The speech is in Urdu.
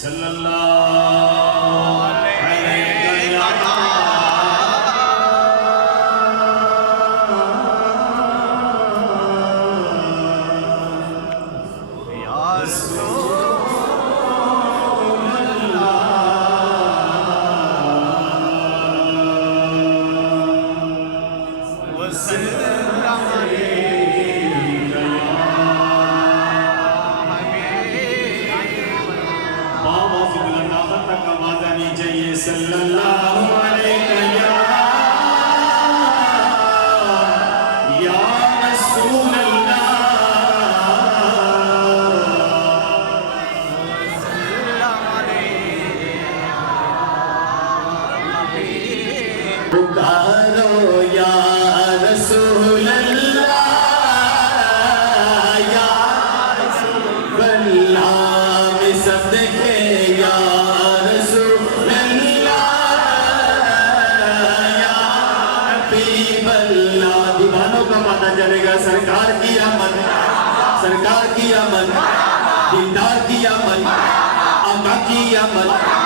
صلی اللہ علیہ یا رسول اللہ وسلم صلی اللہ علیہ یا رسول اللہ پکارو یا رسول اللہ یا رسول اللہ میں صدقے یا دیوانوں کا پتہ چلے گا سرکار کی آمد، سرکار کی آمد، دیدار کی آمد، آقا کی آمد